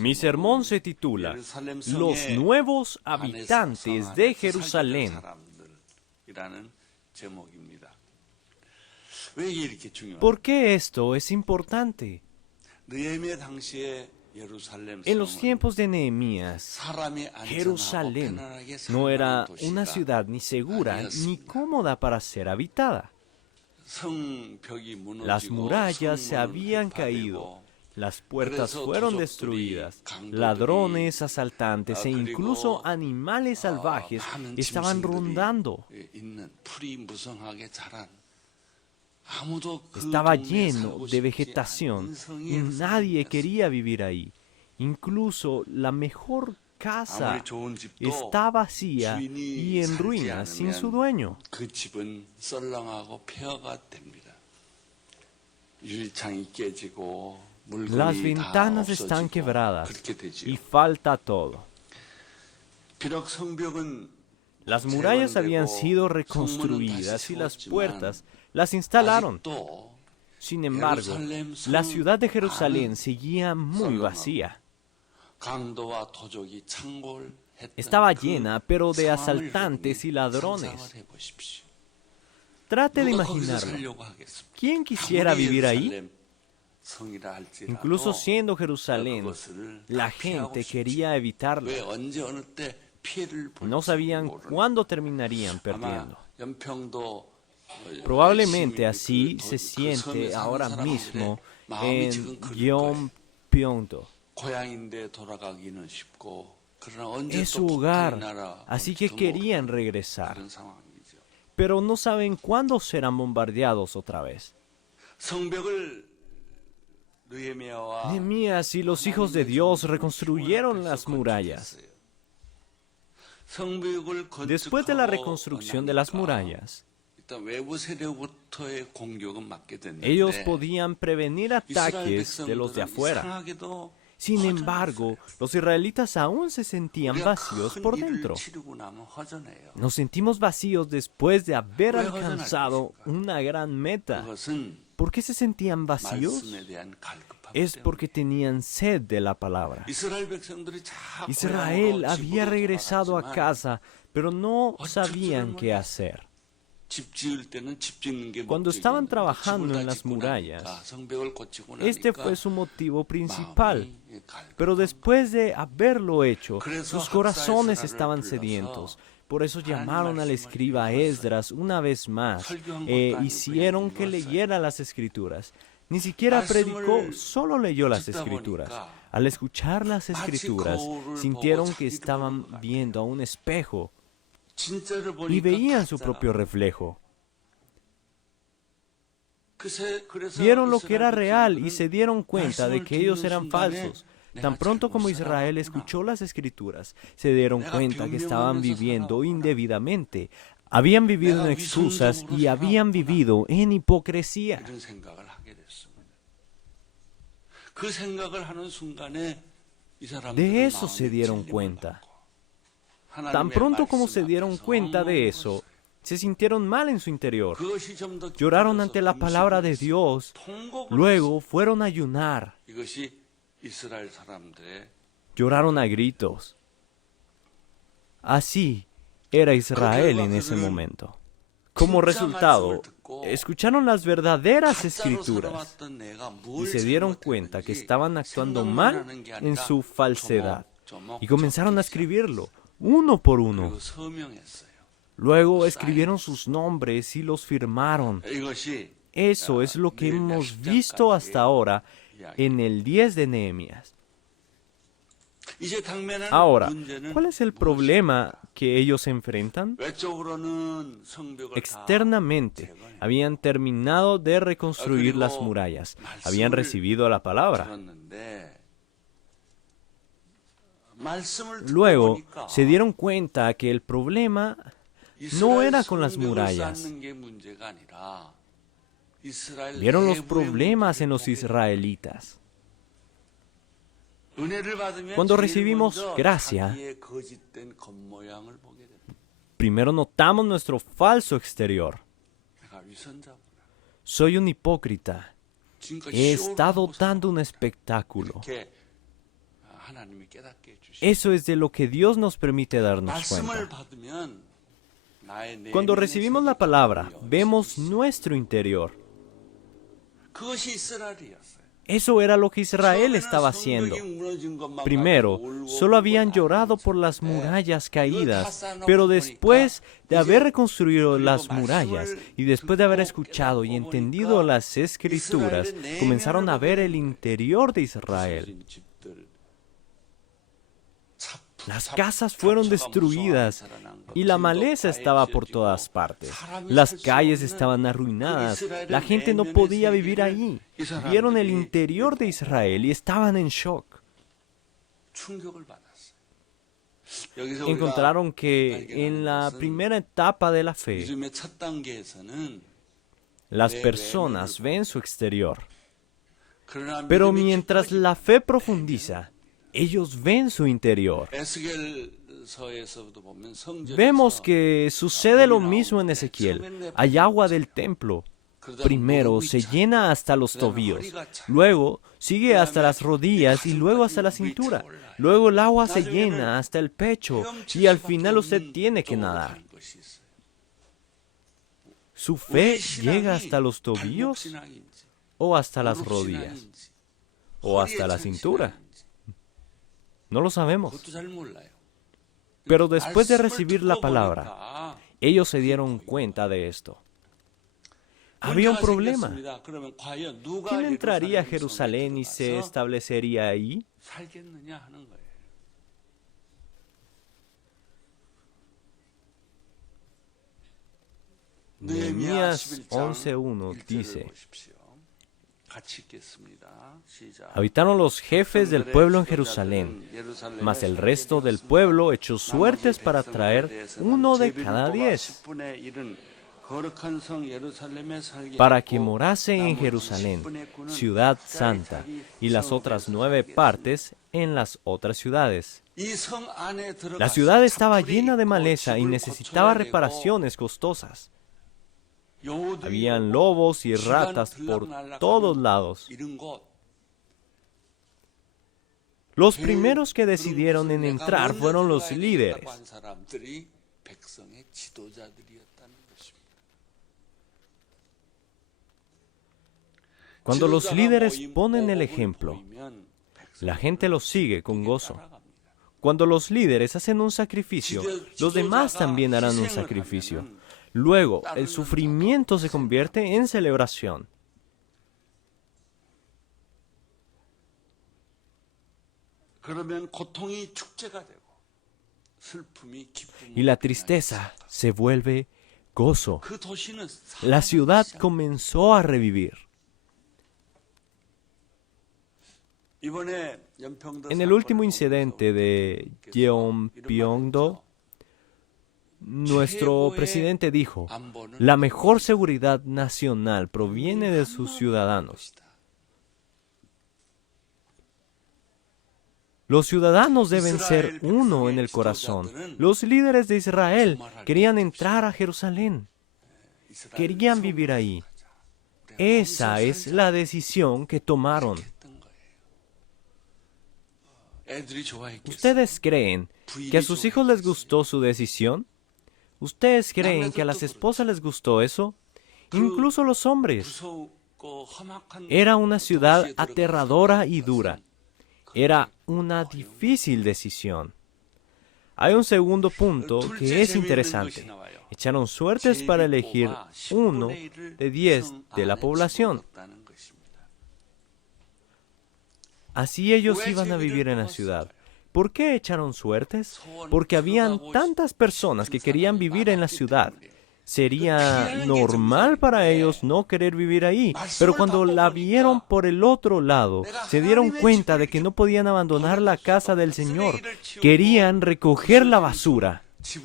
Mi sermón se titula Los nuevos habitantes de Jerusalén. ¿Por qué esto es importante? En los tiempos de Nehemías, Jerusalén no era una ciudad ni segura ni cómoda para ser habitada. Las murallas se habían caído, las puertas fueron destruidas, ladrones, asaltantes e incluso animales salvajes estaban rondando. Estaba lleno de vegetación y nadie quería vivir ahí. Incluso la mejor casa está vacía y en ruinas sin su dueño. Las ventanas están quebradas y falta todo. Las murallas habían sido reconstruidas y las puertas las instalaron. Sin embargo, la ciudad de Jerusalén seguía muy vacía. Estaba llena, pero de asaltantes y ladrones. Trate de imaginarlo. ¿Quién quisiera vivir ahí? Incluso siendo Jerusalén, la gente quería evitarlo. No sabían cuándo terminarían perdiendo. Probablemente así se siente ahora mismo en Gyeongpyeongdo. Es su hogar, así que querían regresar. Pero no saben cuándo serán bombardeados otra vez. Nehemías y los hijos de Dios reconstruyeron las murallas. Después de la reconstrucción de las murallas, ellos podían prevenir ataques de los de afuera. Sin embargo, los israelitas aún se sentían vacíos por dentro. Nos sentimos vacíos después de haber alcanzado una gran meta. ¿Por qué se sentían vacíos? Es porque tenían sed de la palabra. Israel había regresado a casa, pero no sabían qué hacer. Cuando estaban trabajando en las murallas, este fue su motivo principal. Pero después de haberlo hecho, sus corazones estaban sedientos. Por eso llamaron al escriba Esdras una vez más e hicieron que leyera las Escrituras. Ni siquiera predicó, solo leyó las Escrituras. Al escuchar las Escrituras, sintieron que estaban viendo a un espejo y veían su propio reflejo. Vieron lo que era real y se dieron cuenta de que ellos eran falsos. Tan pronto como Israel escuchó las Escrituras, se dieron cuenta que estaban viviendo indebidamente. Habían vivido en excusas y habían vivido en hipocresía. De eso se dieron cuenta. Tan pronto como se dieron cuenta de eso, se sintieron mal en su interior. Lloraron ante la palabra de Dios. Luego fueron a ayunar. Lloraron a gritos. Así era Israel en ese momento. Como resultado, escucharon las verdaderas Escrituras y se dieron cuenta que estaban actuando mal en su falsedad y comenzaron a escribirlo uno por uno. Luego escribieron sus nombres y los firmaron. Eso es lo que hemos visto hasta ahora en el 10 de Nehemías. Ahora, ¿cuál es el problema que ellos enfrentan? Externamente, habían terminado de reconstruir las murallas, habían recibido la palabra. Luego, se dieron cuenta que el problema no era con las murallas. Vieron los problemas en los israelitas. Cuando recibimos gracia, primero notamos nuestro falso exterior. Soy un hipócrita. He estado dando un espectáculo. Eso es de lo que Dios nos permite darnos cuenta. Cuando recibimos la palabra, vemos nuestro interior. Eso era lo que Israel estaba haciendo. Primero, solo habían llorado por las murallas caídas, pero después de haber reconstruido las murallas y después de haber escuchado y entendido las Escrituras, comenzaron a ver el interior de Israel. Las casas fueron destruidas y la maleza estaba por todas partes. Las calles estaban arruinadas. La gente no podía vivir allí. Vieron el interior de Israel y estaban en shock. Encontraron que en la primera etapa de la fe, las personas ven su exterior. Pero mientras la fe profundiza, ellos ven su interior. Vemos que sucede lo mismo en Ezequiel. Hay agua del templo. Primero se llena hasta los tobillos, luego sigue hasta las rodillas y luego hasta la cintura. Luego el agua se llena hasta el pecho y al final usted tiene que nadar. ¿Su fe llega hasta los tobillos o hasta las rodillas o hasta la cintura? No lo sabemos. Pero después de recibir la palabra, ellos se dieron cuenta de esto. Había un problema. ¿Quién entraría a Jerusalén y se establecería ahí? Nehemías 11:1 dice: habitaron los jefes del pueblo en Jerusalén, mas el resto del pueblo echó suertes para traer uno de cada 10, para que morase en Jerusalén, ciudad santa, y las otras 9 partes en las otras ciudades. La ciudad estaba llena de maleza y necesitaba reparaciones costosas. Habían lobos y ratas por todos lados. Los primeros que decidieron en entrar fueron los líderes. Cuando los líderes ponen el ejemplo, la gente los sigue con gozo. Cuando los líderes hacen un sacrificio, los demás también harán un sacrificio. Luego, el sufrimiento se convierte en celebración. Y la tristeza se vuelve gozo. La ciudad comenzó a revivir. En el último incidente de Yeonpyeongdo, nuestro presidente dijo: la mejor seguridad nacional proviene de sus ciudadanos. Los ciudadanos deben ser uno en el corazón. Los líderes de Israel querían entrar a Jerusalén. Querían vivir ahí. Esa es la decisión que tomaron. ¿Ustedes creen que a sus hijos les gustó su decisión? ¿Ustedes creen que a las esposas les gustó eso? Incluso los hombres. Era una ciudad aterradora y dura. Era una difícil decisión. Hay un segundo punto que es interesante. Echaron suertes para elegir uno de 10 de la población. Así ellos iban a vivir en la ciudad. ¿Por qué echaron suertes? Porque habían tantas personas que querían vivir en la ciudad. Sería normal para ellos no querer vivir ahí, pero cuando la vieron por el otro lado, se dieron cuenta de que no podían abandonar la casa del Señor. Querían recoger la basura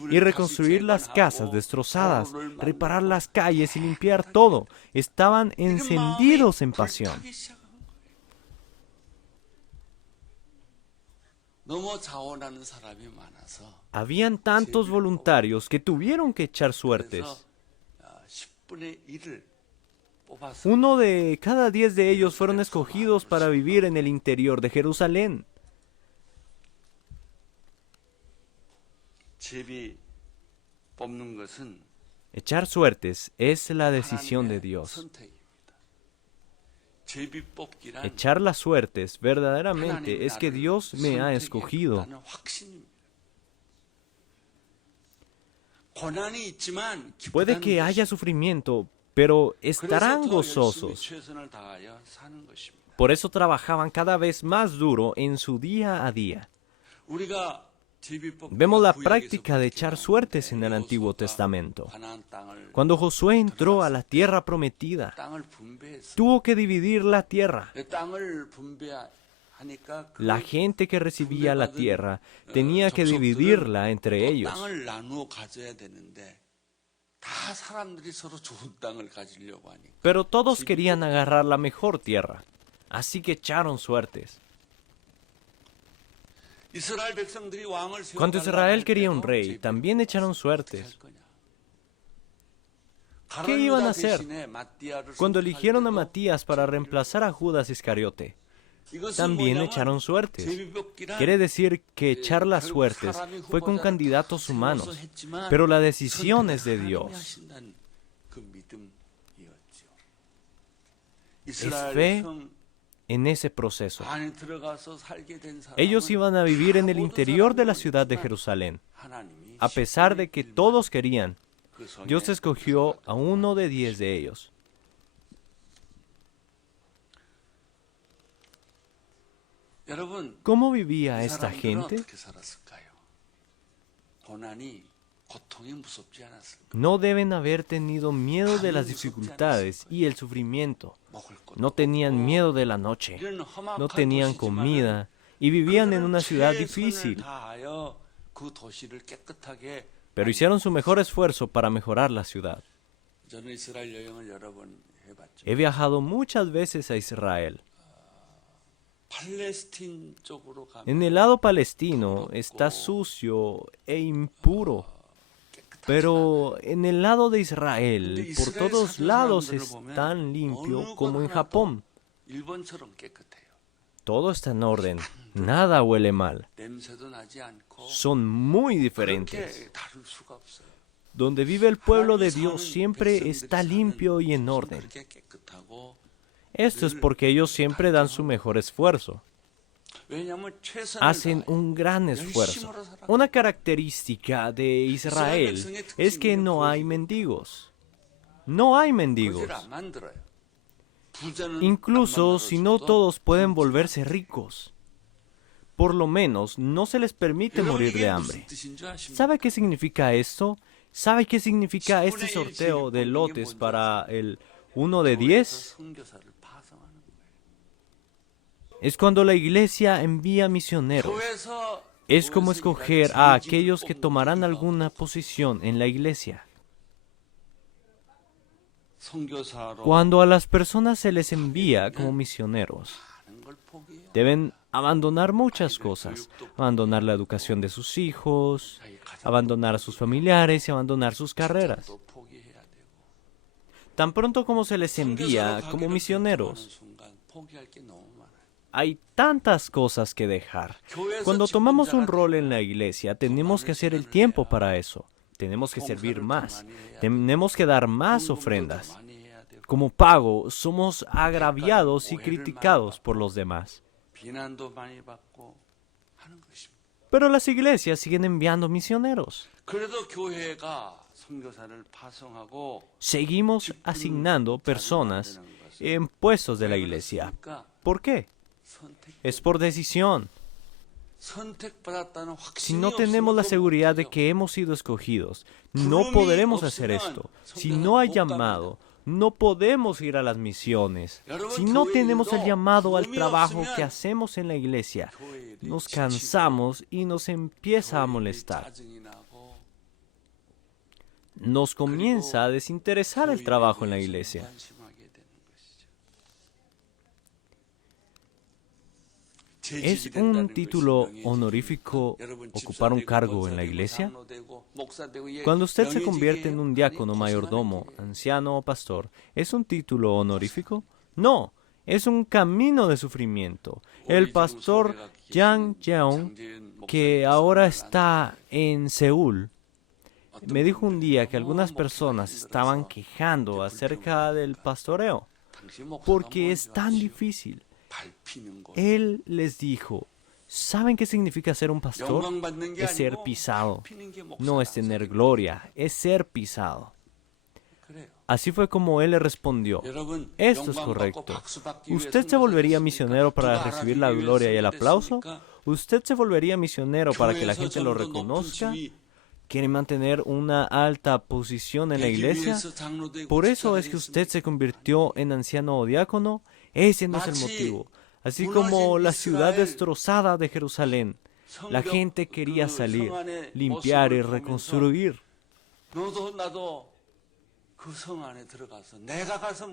y reconstruir las casas destrozadas, reparar las calles y limpiar todo. Estaban encendidos en pasión. Habían tantos voluntarios que tuvieron que echar suertes. Uno de cada 10 de ellos fueron escogidos para vivir en el interior de Jerusalén. Echar suertes es la decisión de Dios. Echar las suertes verdaderamente es que Dios me ha escogido. Puede que haya sufrimiento, pero estarán gozosos. Por eso trabajaban cada vez más duro en su día a día. Vemos la práctica de echar suertes en el Antiguo Testamento. Cuando Josué entró a la tierra prometida, tuvo que dividir la tierra. La gente que recibía la tierra tenía que dividirla entre ellos. Pero todos querían agarrar la mejor tierra, así que echaron suertes. Cuando Israel quería un rey, también echaron suertes. ¿Qué iban a hacer? Cuando eligieron a Matías para reemplazar a Judas Iscariote, también echaron suertes. Quiere decir que echar las suertes fue con candidatos humanos, pero la decisión es de Dios. Es fe en ese proceso. Ellos iban a vivir en el interior de la ciudad de Jerusalén. A pesar de que todos querían, Dios escogió a uno de 10 de ellos. ¿Cómo vivía esta gente? No deben haber tenido miedo de las dificultades y el sufrimiento. No tenían miedo de la noche. No tenían comida y vivían en una ciudad difícil. Pero hicieron su mejor esfuerzo para mejorar la ciudad. He viajado muchas veces a Israel. En el lado palestino está sucio e impuro, pero en el lado de Israel, por todos lados es tan limpio como en Japón. Todo está en orden, nada huele mal. Son muy diferentes. Donde vive el pueblo de Dios siempre está limpio y en orden. Esto es porque ellos siempre dan su mejor esfuerzo. Hacen un gran esfuerzo. Una característica de Israel es que no hay mendigos. No hay mendigos. Incluso si no todos pueden volverse ricos. Por lo menos no se les permite morir de hambre. ¿Sabe qué significa esto? ¿Sabe qué significa este sorteo de lotes para el 1 de 10? Es cuando la iglesia envía misioneros. Es como escoger a aquellos que tomarán alguna posición en la iglesia. Cuando a las personas se les envía como misioneros, deben abandonar muchas cosas. Abandonar la educación de sus hijos, abandonar a sus familiares y abandonar sus carreras. Tan pronto como se les envía como misioneros, hay tantas cosas que dejar. Cuando tomamos un rol en la iglesia, tenemos que hacer el tiempo para eso. Tenemos que servir más. Tenemos que dar más ofrendas. Como pago, somos agraviados y criticados por los demás. Pero las iglesias siguen enviando misioneros. Seguimos asignando personas en puestos de la iglesia. ¿Por qué? Es por decisión. Si no tenemos la seguridad de que hemos sido escogidos, no podremos hacer esto. Si no hay llamado, no podemos ir a las misiones. Si no tenemos el llamado al trabajo que hacemos en la iglesia, nos cansamos y nos empieza a molestar. Nos comienza a desinteresar el trabajo en la iglesia. ¿Es un título honorífico ocupar un cargo en la iglesia? Cuando usted se convierte en un diácono, mayordomo, anciano o pastor, ¿es un título honorífico? No, Es un camino de sufrimiento. El pastor Yang Jeong, que ahora está en Seúl, me dijo un día que algunas personas estaban quejando acerca del pastoreo porque es tan difícil. Él les dijo, ¿saben qué significa ser un pastor? Es ser pisado. No es tener gloria, es ser pisado. Así fue como él le respondió, esto es correcto. ¿Usted se volvería misionero para recibir la gloria y el aplauso? ¿Usted se volvería misionero para que la gente lo reconozca? ¿Quiere mantener una alta posición en la iglesia? ¿Por eso es que usted se convirtió en anciano o diácono? Ese no es el motivo. Así como la ciudad destrozada de Jerusalén, la gente quería salir, limpiar y reconstruir.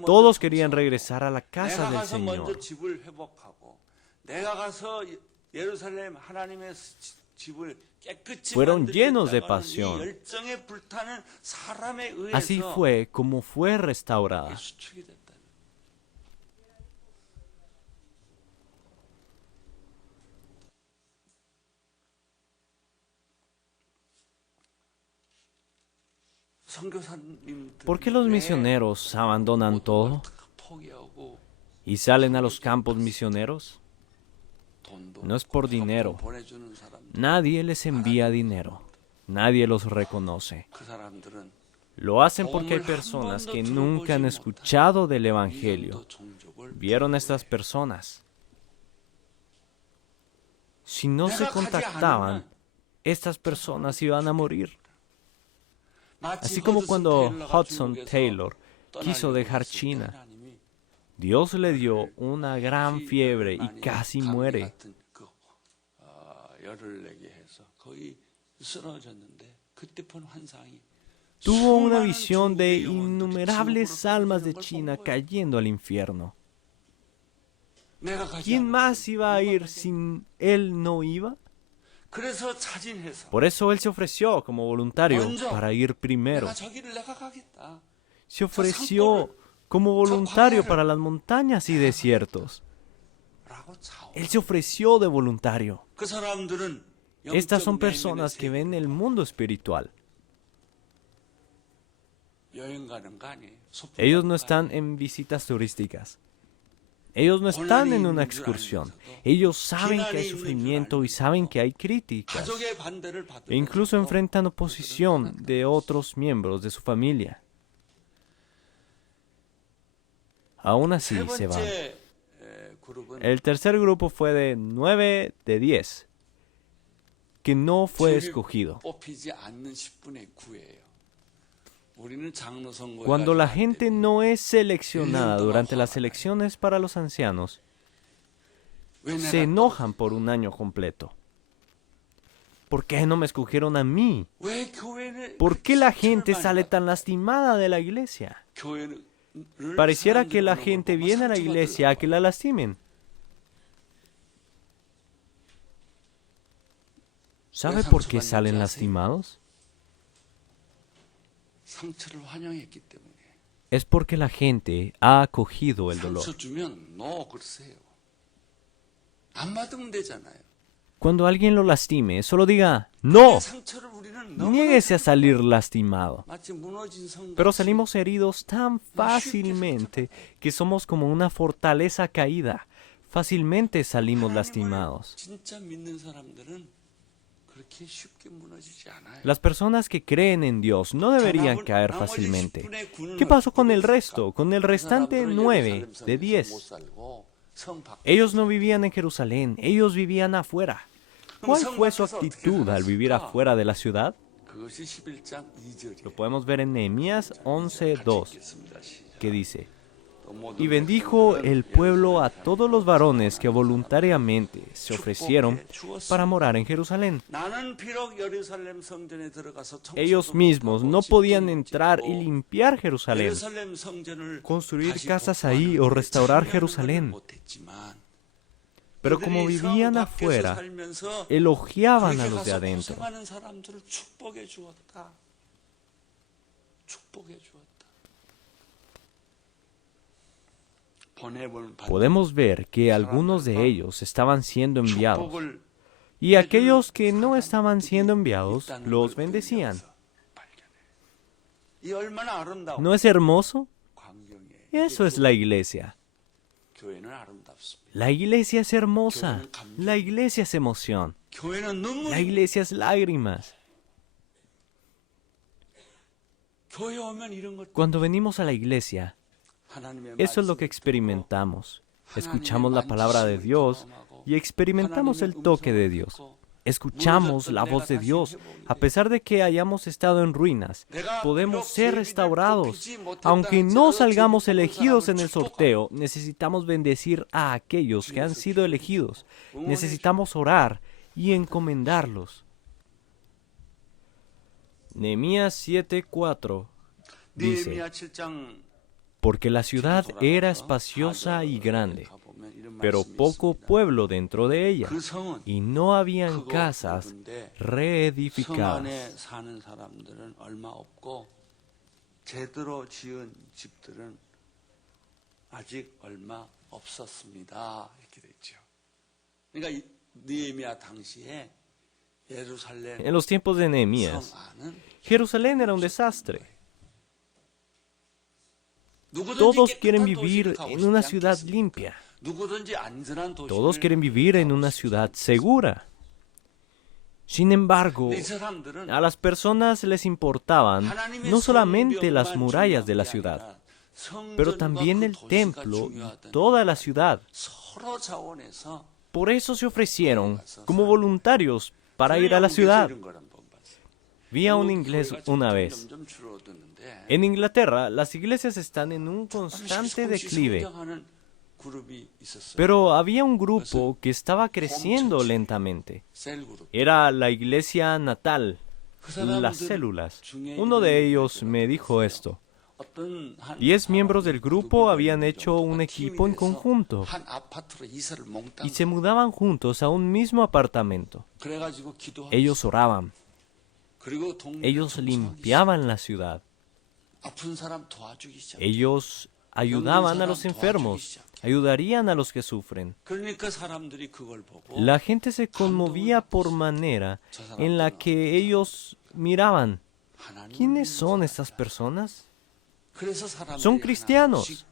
Todos querían regresar a la casa del Señor. Fueron llenos de pasión. Así fue como fue restaurada. ¿Por qué los misioneros abandonan todo y salen a los campos misioneros? No es por dinero. Nadie les envía dinero. Nadie los reconoce. Lo hacen porque hay personas que nunca han escuchado del Evangelio. Vieron a estas personas. Si no se contactaban, estas personas iban a morir. Así como cuando Hudson Taylor quiso dejar China, Dios le dio una gran fiebre y casi muere. Tuvo una visión de innumerables almas de China cayendo al infierno. ¿Quién más iba a ir si él no iba? Por eso él se ofreció como voluntario para ir primero. Se ofreció como voluntario para las montañas y desiertos. Él se ofreció de voluntario. Estas son personas que ven el mundo espiritual. Ellos no están en visitas turísticas. Ellos no están en una excursión. Ellos saben que hay sufrimiento y saben que hay críticas. E incluso enfrentan oposición de otros miembros de su familia. Aún así se van. El tercer grupo fue de 9 de 10, que no fue escogido. Cuando la gente no es seleccionada durante las elecciones para los ancianos, se enojan por un año completo. ¿Por qué no me escogieron a mí? ¿Por qué la gente sale tan lastimada de la iglesia? Pareciera que la gente viene a la iglesia a que la lastimen. ¿Sabe por qué salen lastimados? Es porque la gente ha acogido el dolor. Cuando alguien lo lastime, solo diga, ¡no! Niéguese a salir lastimado. Pero salimos heridos tan fácilmente que somos como una fortaleza caída. Fácilmente salimos lastimados. Las personas que creen en Dios no deberían caer fácilmente. ¿Qué pasó con el resto? Con el restante 9 de 10. Ellos no vivían en Jerusalén, ellos vivían afuera. ¿Cuál fue su actitud al vivir afuera de la ciudad? Lo podemos ver en Nehemías 11:2, que dice: y bendijo el pueblo a todos los varones que voluntariamente se ofrecieron para morar en Jerusalén. Ellos mismos no podían entrar y limpiar Jerusalén, construir casas ahí o restaurar Jerusalén. Pero como vivían afuera, elogiaban a los de adentro. podemos ver que algunos de ellos estaban siendo enviados, y aquellos que no estaban siendo enviados los bendecían. ¿No es hermoso? Eso es la iglesia. La iglesia es hermosa. La iglesia es emoción. La iglesia es lágrimas. Cuando venimos a la iglesia, eso es lo que experimentamos. Escuchamos la palabra de Dios y experimentamos el toque de Dios. Escuchamos la voz de Dios. A pesar de que hayamos estado en ruinas, podemos ser restaurados. Aunque no salgamos elegidos en el sorteo, necesitamos bendecir a aquellos que han sido elegidos. Necesitamos orar y encomendarlos. Nehemías 7:4 dice: porque la ciudad era espaciosa y grande, pero poco pueblo dentro de ella, y no habían casas reedificadas. En los tiempos de Nehemías, Jerusalén era un desastre. Todos quieren vivir en una ciudad limpia. Todos quieren vivir en una ciudad segura. Sin embargo, a las personas les importaban no solamente las murallas de la ciudad, pero también el templo y toda la ciudad. Por eso se ofrecieron como voluntarios para ir a la ciudad. Vi a un inglés una vez. En Inglaterra, las iglesias están en un constante declive, pero había un grupo que estaba creciendo lentamente. Era la iglesia natal, las células. Uno de ellos me dijo esto. 10 miembros del grupo habían hecho un equipo en conjunto y se mudaban juntos a un mismo apartamento. Ellos oraban. Ellos limpiaban la ciudad. Ellos ayudaban a los enfermos, ayudarían a los que sufren. La gente se conmovía por manera en la que ellos miraban. ¿Quiénes son estas personas? Son cristianos.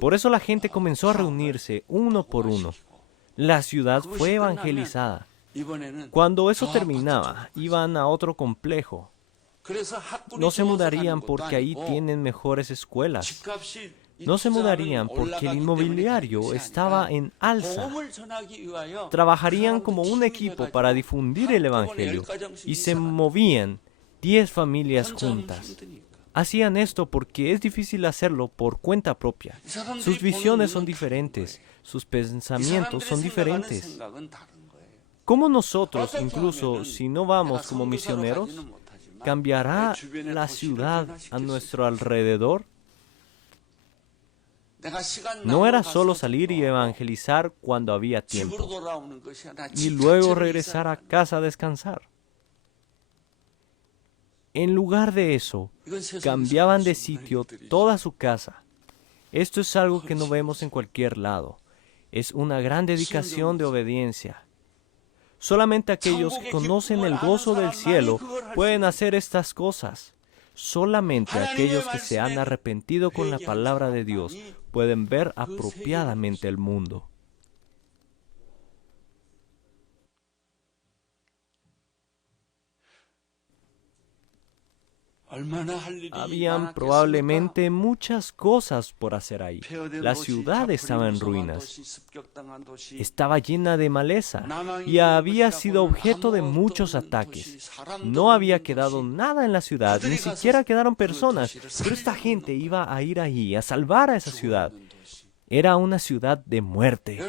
Por eso la gente comenzó a reunirse uno por uno. La ciudad fue evangelizada. Cuando eso terminaba, iban a otro complejo. No se mudarían porque ahí tienen mejores escuelas. No se mudarían porque el inmobiliario estaba en alza. Trabajarían como un equipo para difundir el evangelio y se movían 10 familias juntas. Hacían esto porque es difícil hacerlo por cuenta propia. Sus visiones son diferentes, sus pensamientos son diferentes. ¿Cómo nosotros, incluso si no vamos como misioneros, cambiará la ciudad a nuestro alrededor? No era solo salir y evangelizar cuando había tiempo, y luego regresar a casa a descansar. En lugar de eso, cambiaban de sitio toda su casa. Esto es algo que no vemos en cualquier lado. Es una gran dedicación de obediencia. Solamente aquellos que conocen el gozo del cielo pueden hacer estas cosas. Solamente aquellos que se han arrepentido con la palabra de Dios pueden ver apropiadamente el mundo. Habían probablemente muchas cosas por hacer ahí. La ciudad estaba en ruinas. Estaba llena de maleza y había sido objeto de muchos ataques. No había quedado nada en la ciudad, ni siquiera quedaron personas, pero esta gente iba a ir ahí a salvar a esa ciudad. Era una ciudad de muerte.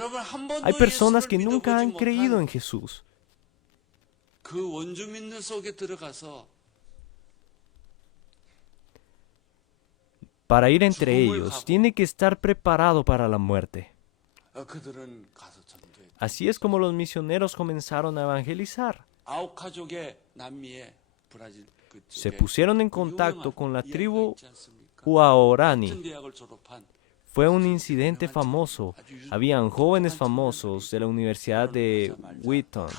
Hay personas que nunca han creído en Jesús. Para ir entre ellos, tiene que estar preparado para la muerte. Así es como los misioneros comenzaron a evangelizar. Se pusieron en contacto con la tribu Huaorani. Fue un incidente famoso. Habían jóvenes famosos de la Universidad de Wheaton.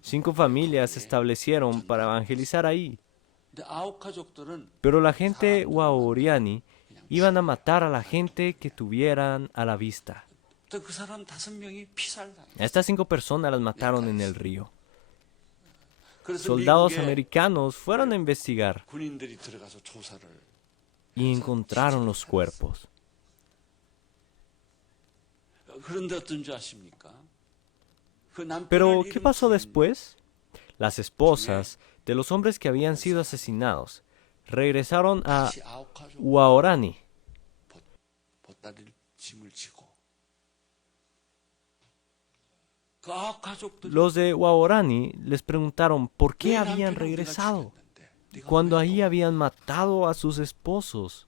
5 familias se establecieron para evangelizar ahí. Pero la gente Waorani iban a matar a la gente que tuvieran a la vista. A estas 5 personas las mataron en el río. Soldados americanos fueron a investigar y encontraron los cuerpos. Pero, ¿qué pasó después? Las esposas de los hombres que habían sido asesinados regresaron a Waorani. Los de Waorani les preguntaron por qué habían regresado cuando ahí habían matado a sus esposos.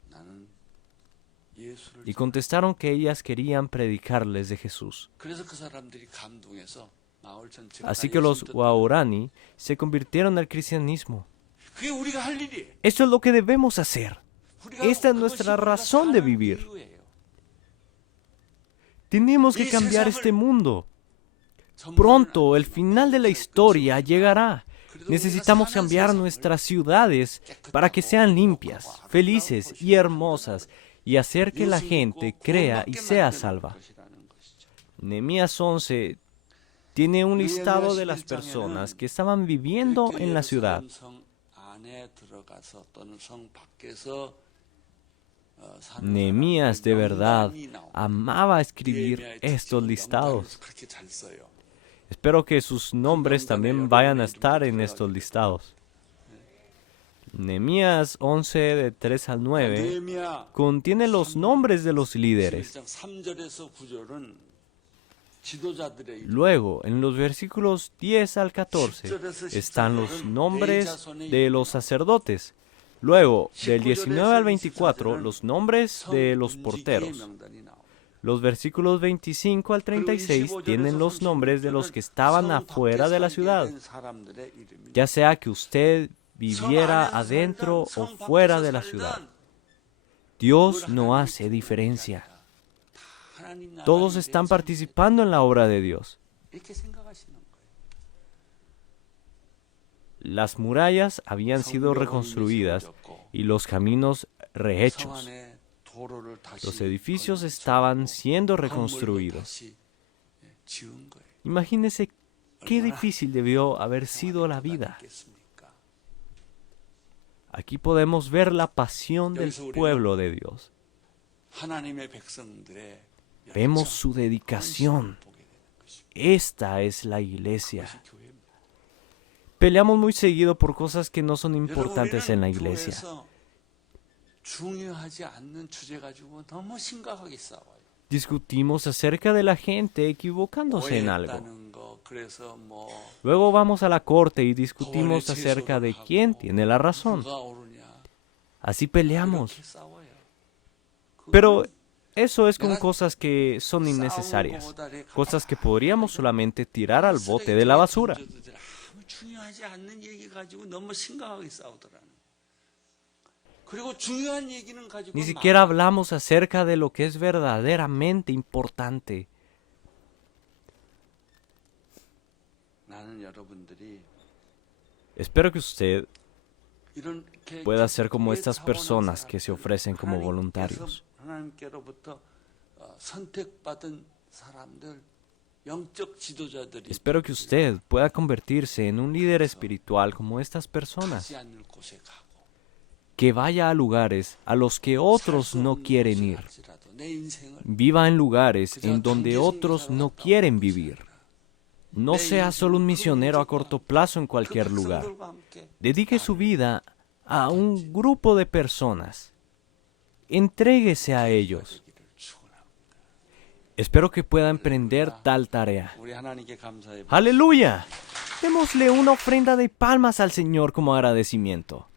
Y contestaron que ellas querían predicarles de Jesús. Así que los Waorani se convirtieron al cristianismo. Esto es lo que debemos hacer. Esta es nuestra razón de vivir. Tenemos que cambiar este mundo. Pronto el final de la historia llegará. Necesitamos cambiar nuestras ciudades para que sean limpias, felices y hermosas y hacer que la gente crea y sea salva. Nehemías 11 tiene un listado de las personas que estaban viviendo en la ciudad. Nehemías de verdad amaba escribir estos listados. Espero que sus nombres también vayan a estar en estos listados. Nehemías 11, de 3 al 9, contiene los nombres de los líderes. Luego, en los versículos 10 al 14, están los nombres de los sacerdotes. Luego, del 19 al 24, los nombres de los porteros. Los versículos 25 al 36 tienen los nombres de los que estaban afuera de la ciudad. Ya sea que usted viviera adentro o fuera de la ciudad, Dios no hace diferencia. Todos están participando en la obra de Dios. Las murallas habían sido reconstruidas y los caminos rehechos. Los edificios estaban siendo reconstruidos. Imagínese qué difícil debió haber sido la vida. Aquí podemos ver la pasión del pueblo de Dios. Vemos su dedicación. Esta es la iglesia. Peleamos muy seguido por cosas que no son importantes en la iglesia. Discutimos acerca de la gente equivocándose en algo. Luego vamos a la corte y discutimos acerca de quién tiene la razón. Así peleamos. Pero eso es con cosas que son innecesarias, cosas que podríamos solamente tirar al bote de la basura. Ni siquiera hablamos acerca de lo que es verdaderamente importante. Espero que usted pueda ser como estas personas que se ofrecen como voluntarios. Espero que usted pueda convertirse en un líder espiritual como estas personas, que vaya a lugares a los que otros no quieren ir. Viva en lugares en donde otros no quieren vivir. No sea solo un misionero a corto plazo en cualquier lugar. Dedique su vida a un grupo de personas. Entréguese a ellos. Espero que pueda emprender tal tarea. ¡Aleluya! Démosle una ofrenda de palmas al Señor como agradecimiento.